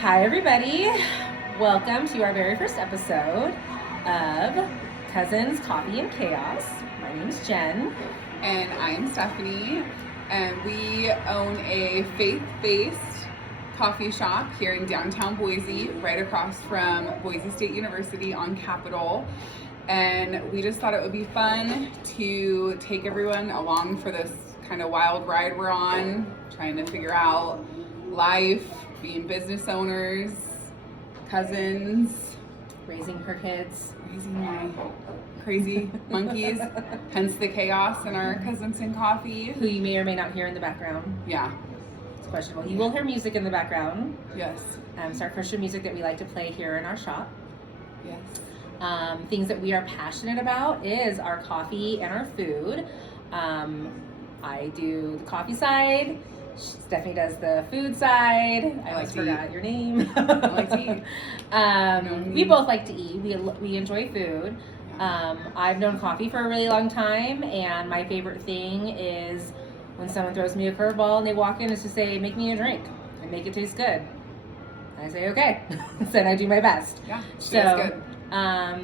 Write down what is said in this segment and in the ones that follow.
Hi, everybody. Welcome to our very first episode of Cousins Coffee and Chaos. My name's Jen. And I'm Stephanie. And we own a faith-based coffee shop here in downtown Boise, right across from Boise State University on Capitol. And we just thought it would be fun to take everyone along for this kind of wild ride we're on, trying to figure out life, being business owners, cousins, Raising her kids. raising my crazy monkeys, hence the chaos in our Cousins and Coffee. Who you may or may not hear in the background. Yeah, It's questionable. You will hear music in the background. yes, It's our Christian music that we like to play here in our shop. yes. Things that we are passionate about is our coffee and our food. I do the coffee side. Stephanie does the food side. I almost forgot your name. I like to eat. We both like to eat. We enjoy food. I've known coffee for a really long time, and my favorite thing is when someone throws me a curveball and they walk in is to say, "Make me a drink and make it taste good." I say, "Okay," then I do my best. Yeah, she So, does good.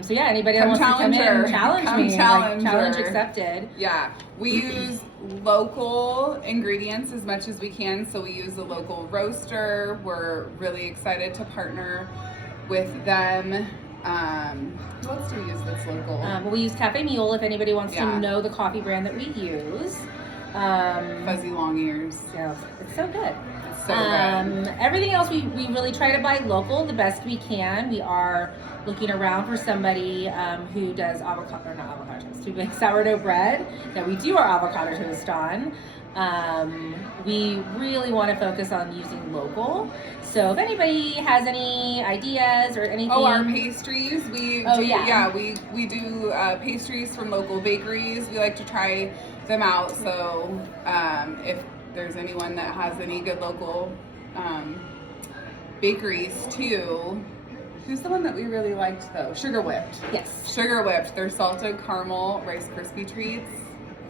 So yeah, anybody that Come wants to come in challenge and her. challenge Come me, challenge challenge her. accepted. Yeah, we use local ingredients as much as we can. So we use a local roaster. We're really excited to partner with them. Who else do we use that's local? We use Cafe Mule if anybody wants Yeah. to know the coffee brand that we use. Fuzzy long ears. Yeah, it's so good. It's so good. Everything else we really try to buy local the best we can. We are looking around for somebody who does not avocado toast, who makes sourdough bread that we do our avocado toast on. We really want to focus on using local. So if anybody has any ideas or anything. Oh, our pastries. We do pastries from local bakeries. We like to try them out. So if there's anyone that has any good local bakeries too. Who's the one that we really liked though? Sugar Whipped. Yes, Sugar Whipped. Their salted caramel Rice Krispie treats.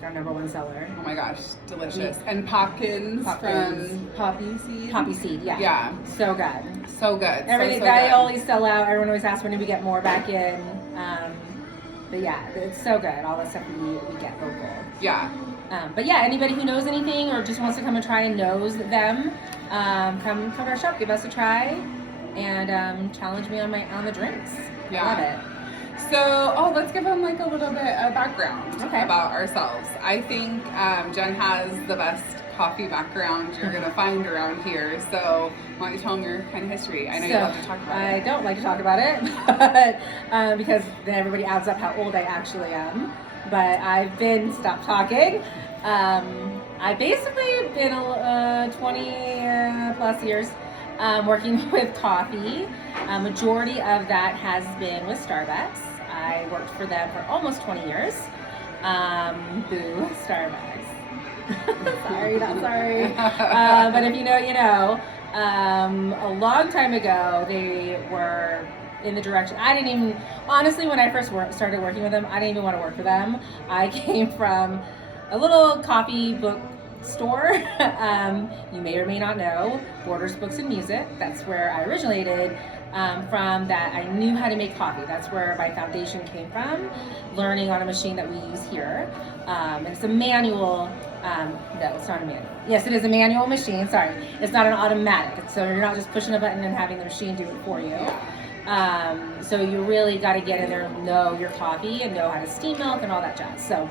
our number one seller. Oh my gosh, delicious. And Popkins from Poppy Seed. Poppy seed, yeah. Yeah. So good. So good. Everything so they good. always sell out. Everyone always asks when do we get more back in. But yeah, it's so good. All the stuff we get local. Yeah. But yeah, anybody who knows anything or just wants to come and try and knows them, come to our shop, give us a try, and challenge me on the drinks. Yeah. I love it. So, let's give them like a little bit of background Okay. about ourselves. I think Jen has the best coffee background you're gonna find around here. So, why don't you tell them your kind of history? I know you love to talk about I it. don't like to talk about it, but because then everybody adds up how old I actually am. But I've been stopped talking. I basically been 20 plus years working with coffee. Majority of that has been with Starbucks. I worked for them for almost 20 years. Boo, Starbucks. Sorry, not sorry. But if you know, you know. A long time ago, they were in the direction. I didn't even, honestly, when I first started working with them, I didn't even want to work for them. I came from a little coffee book store. You may or may not know, Borders Books and Music. That's where I originated. From that, I knew how to make coffee. That's where my foundation came from, learning on a machine that we use here. And it's a manual, no, it's not a manual. Yes, it is a manual machine, sorry. It's not an automatic, so you're not just pushing a button and having the machine do it for you. So you really got to get in there and know your coffee and know how to steam milk and all that jazz. So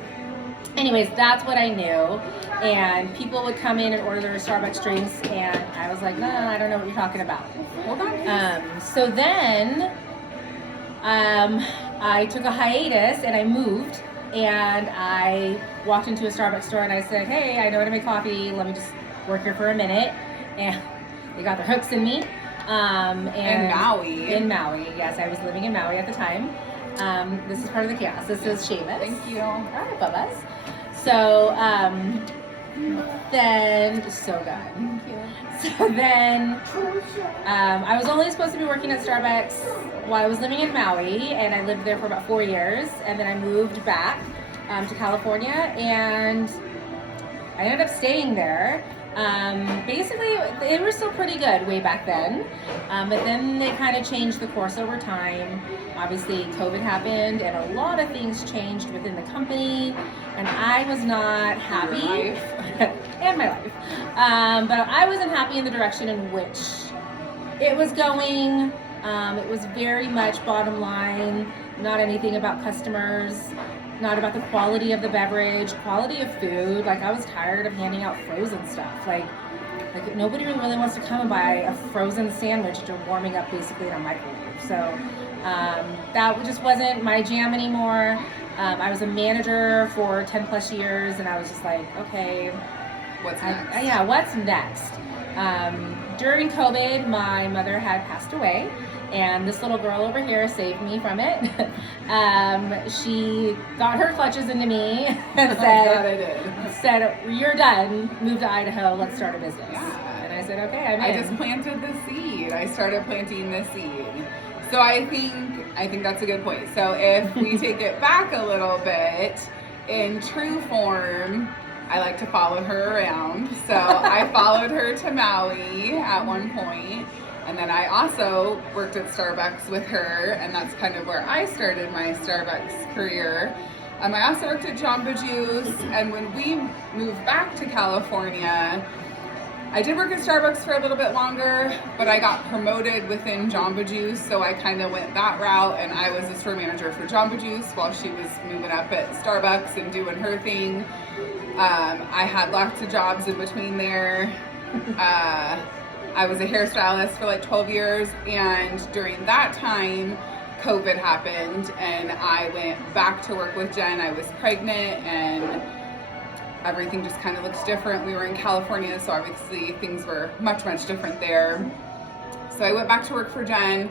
anyways, that's what I knew. And people would come in and order their Starbucks drinks, and I was like, no, I don't know what you're talking about. Hold on. So then I took a hiatus and I moved, and I walked into a Starbucks store and I said, hey, I know how to make coffee. Let me just work here for a minute. And they got their hooks in me. And in Maui. In Maui, yes. I was living in Maui at the time. This is part of the chaos. This is Seamus. Thank you. All right, Bubba's. So then, so good. Thank you. So then, I was only supposed to be working at Starbucks while I was living in Maui, and I lived there for about 4 years, and then I moved back to California, and I ended up staying there. Basically, they were still pretty good way back then, but then they kind of changed the course over time. Obviously, COVID happened, and a lot of things changed within the company, and I was not happy. Your life. And my life. But I wasn't happy in the direction in which it was going. It was very much bottom line, not anything about customers, not about the quality of the beverage, quality of food. Like, I was tired of handing out frozen stuff. Like nobody really wants to come and buy a frozen sandwich after warming up basically in a microwave. So that just wasn't my jam anymore. I was a manager for 10 plus years, and I was just like, okay, What's next? What's next? During COVID, my mother had passed away, and this little girl over here saved me from it. She got her clutches into me and said, "You're done. Move to Idaho. Let's start a business." Yeah. And I said, "Okay, I'm in." I just planted the seed. I started planting the seed. So I think that's a good point. So if we take it back a little bit, in true form, I like to follow her around. So I followed her to Maui at one point, and then I also worked at Starbucks with her, and that's kind of where I started my Starbucks career. I also worked at Jamba Juice, and when we moved back to California, I did work at Starbucks for a little bit longer, but I got promoted within Jamba Juice, so I kind of went that route, and I was the store manager for Jamba Juice while she was moving up at Starbucks and doing her thing. I had lots of jobs in between there. I was a hairstylist for like 12 years, and during that time, COVID happened, and I went back to work with Jen. I was pregnant, and everything just kind of looks different. We were in California, so obviously things were much different there. So I went back to work for Jen.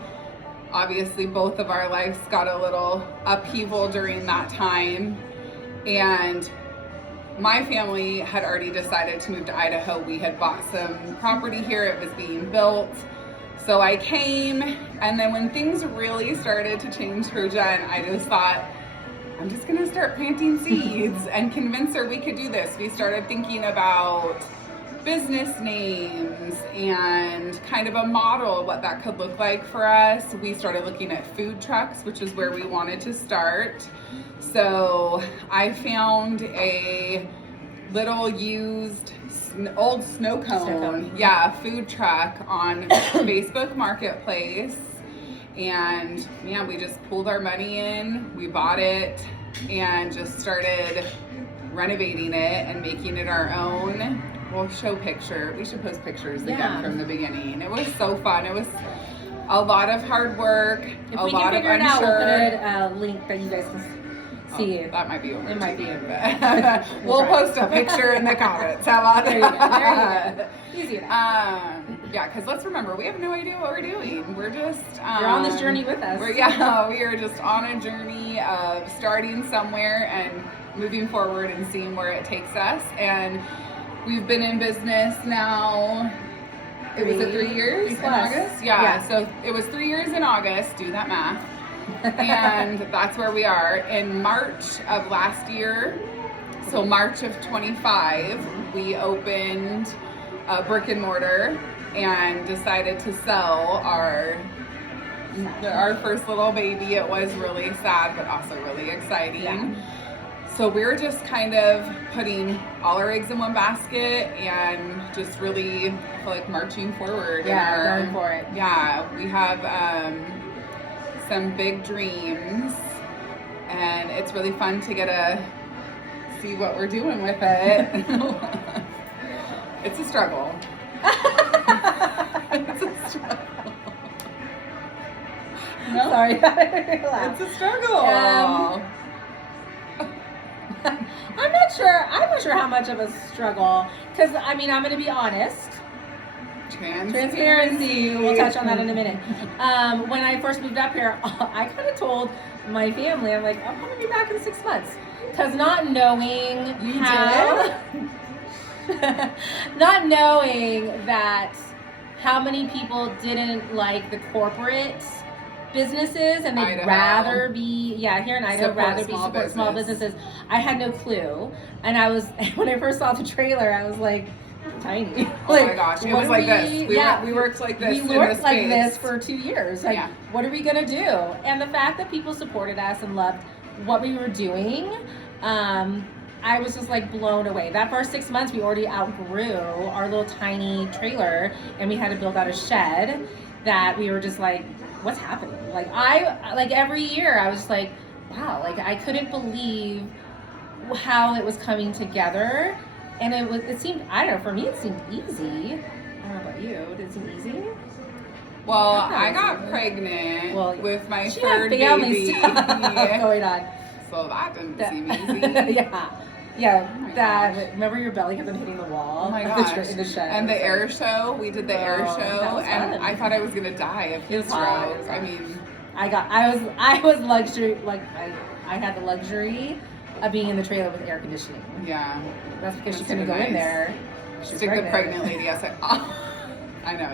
Obviously, both of our lives got a little upheaval during that time, and my family had already decided to move to Idaho. We had bought some property here. It was being built. So I came, and then when things really started to change for Jen, I just thought, I'm just gonna start planting seeds and convince her we could do this. We started thinking about business names and kind of a model, what that could look like for us. We started looking at food trucks, which is where we wanted to start. So I found a little used old snow cone, food truck on Facebook Marketplace. And yeah, we just pulled our money in, we bought it, and just started renovating it and making it our own. We'll show picture. We should post pictures again from the beginning. It was so fun. It was a lot of hard work, if a we lot can of figure unsure. it out, we'll put a link that you guys can see. That might be over. It might be. We'll post a picture in the comments. How about There you go. There you go. Easy enough. Yeah, because let's remember, we have no idea what we're doing. We're just You're on this journey with us. We are just on a journey of starting somewhere and moving forward and seeing where it takes us. And we've been in business now. It was 3 years in August? Yeah, so it was 3 years in August. Do that math. And that's where we are. In March of last year, so March of 25, we opened a brick and mortar and decided to sell our first little baby. It was really sad, but also really exciting. Yeah. So we were just kind of putting all our eggs in one basket and just really, I feel like, marching forward. Yeah, going for it. Yeah, we have some big dreams, and it's really fun to get to see what we're doing with it. It's a struggle. It's a struggle. No? Sorry. It's a struggle. I'm not sure how much of a struggle, because I mean, I'm going to be honest. Transparency. We'll touch on that in a minute. When I first moved up here, I kind of told my family, I'm like, I'm going to be back in 6 months, because not knowing not knowing that how many people didn't like the corporate businesses, and they'd rather be here in Idaho, support small businesses. I had no clue, and I was when I first saw the trailer, I was like, tiny. Oh my gosh, it what was are like this. We worked like this. We in worked this like space. this for 2 years. Like, Yeah. what are we gonna do? And the fact that people supported us and loved what we were doing, I was just like blown away. That first 6 months, we already outgrew our little tiny trailer, and we had to build out a shed. That we were just like, what's happening? Like every year, I was just like, wow. Like I couldn't believe how it was coming together. And it seemed, I don't know, for me it seemed easy. I don't know about you, did it seem easy? Well, I I got pregnant with my she third had family baby. stuff going on. So that didn't seem easy. Yeah, Oh my that, gosh. remember your belly kept on hitting the wall? Oh my of gosh. in the shed. And the It was air like, show, we did the air Oh, that show, was and fun. I thought I was gonna die of It heat was hot, it stroke. was I hot. mean, I was luxury, like I had the luxury of being in the trailer with air conditioning. yeah. That's because she That's couldn't kinda go in nice. there. She was Stick the pregnant lady. I was like, oh. I know,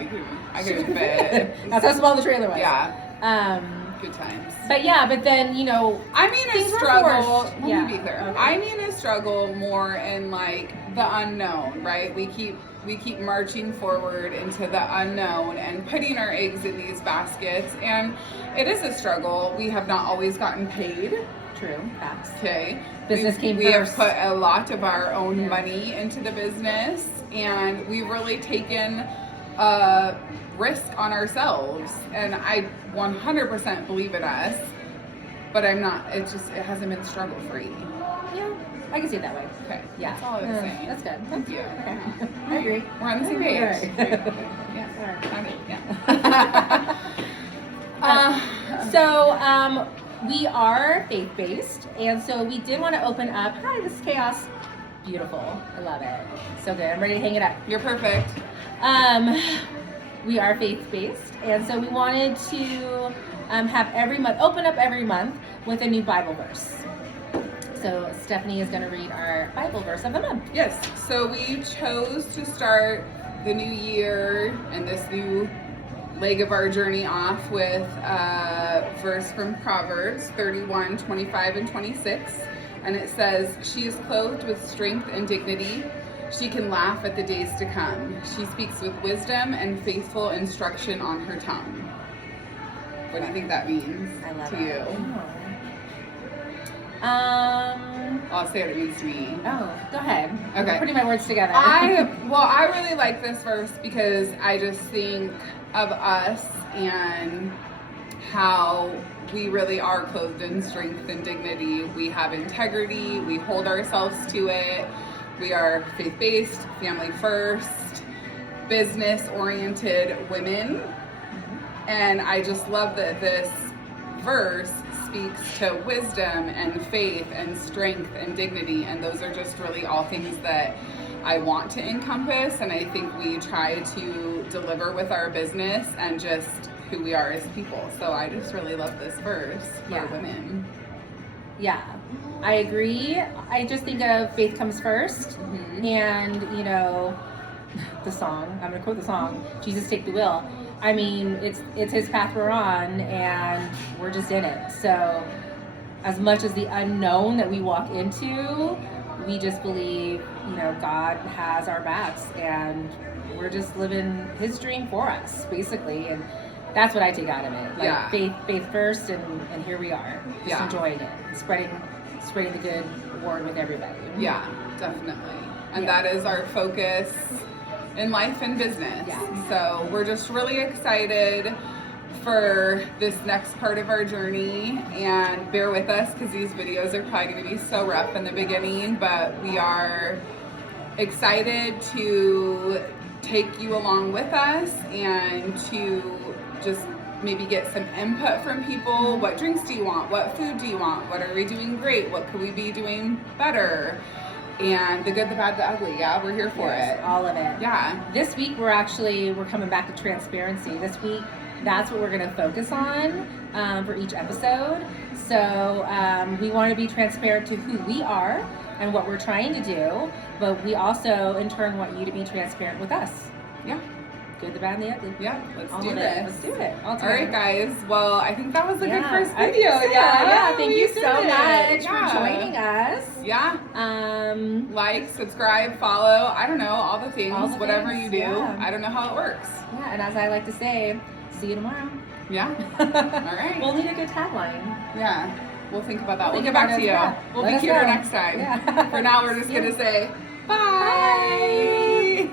I couldn't fit. That's how small the trailer was. Yeah, good times. But then, you know, I mean a things were struggle. forced. Let Yeah. me be clear. Okay. I mean a struggle more in like the unknown, right? We keep marching forward into the unknown and putting our eggs in these baskets, and it is a struggle. We have not always gotten paid. true, facts. Okay. Business came we have first. put a lot of our own Yeah. money into the business, and we've really taken a risk on ourselves. And I 100% believe in us, but it hasn't been struggle free. Yeah, I can see it that way. Okay. Yeah. That's all I was saying. That's good. Thank you. Okay. I agree. We're on the same page. Alright. Great. Yeah. Alright. Yeah. We are faith-based, and so we did want to open up. Hi, this is Chaos. Beautiful. I love it. So good. I'm ready to hang it up. You're perfect. We are faith-based, and so we wanted to have every month, open up every month with a new Bible verse. So Stephanie is going to read our Bible verse of the month. Yes. So we chose to start the new year and this new leg of our journey off with a verse from Proverbs 31, 25, and 26. And it says, "She is clothed with strength and dignity. She can laugh at the days to come. She speaks with wisdom and faithful instruction on her tongue." What do you think that means I love to it. you? I'll say what it means to me. Oh, go ahead. Okay. I'm putting my words together. I really like this verse because I just think of us and how we really are clothed in strength and dignity. We have integrity. We hold ourselves to it. We are faith-based, family first, business-oriented women. And I just love that this verse speaks to wisdom and faith and strength and dignity, and those are just really all things that I want to encompass, and I think we try to deliver with our business and just who we are as people. So I just really love this verse for Yeah. women. Yeah, I agree. I just think of faith comes first, and you know, the song. I'm gonna quote the song. Jesus, take the wheel. I mean, it's His path we're on, and we're just in it. So, as much as the unknown that we walk into, we just believe, you know, God has our backs, and we're just living His dream for us, basically. And that's what I take out of it. Like, Yeah. faith first, and here we are, just Yeah. enjoying it, spreading the good word with everybody. Yeah, definitely. And Yeah. that is our focus in life and business. Yeah. So we're just really excited for this next part of our journey, and bear with us because these videos are probably going to be so rough in the beginning, but we are excited to take you along with us and to just maybe get some input from people. What drinks do you want? What food do you want? What are we doing great? What could we be doing better? And the good, the bad, the ugly. Yeah, we're here for Yes, it. all of it. Yeah. This week we're coming back to transparency. This week, that's what we're going to focus on for each episode. So we want to be transparent to who we are and what we're trying to do, but we also in turn want you to be transparent with us. Yeah. Good, the bad, and the ugly. Yeah, let's All do of this. it. Let's do it. All All right, guys. Well, I think that was a good first I think video. so. Yeah. Thank we you did so it. much Yeah. for joining us. Yeah. Like, subscribe, follow. I don't know, all the things. All the whatever things, you do. yeah. I don't know how it works. Yeah, and as I like to say, see you tomorrow. Yeah. All right. We'll need a good tagline. Yeah. We'll think about that. We'll Think get back about to it, you. yeah. We'll Let be us cuter know. next time. Yeah. For now, we're just going to say bye.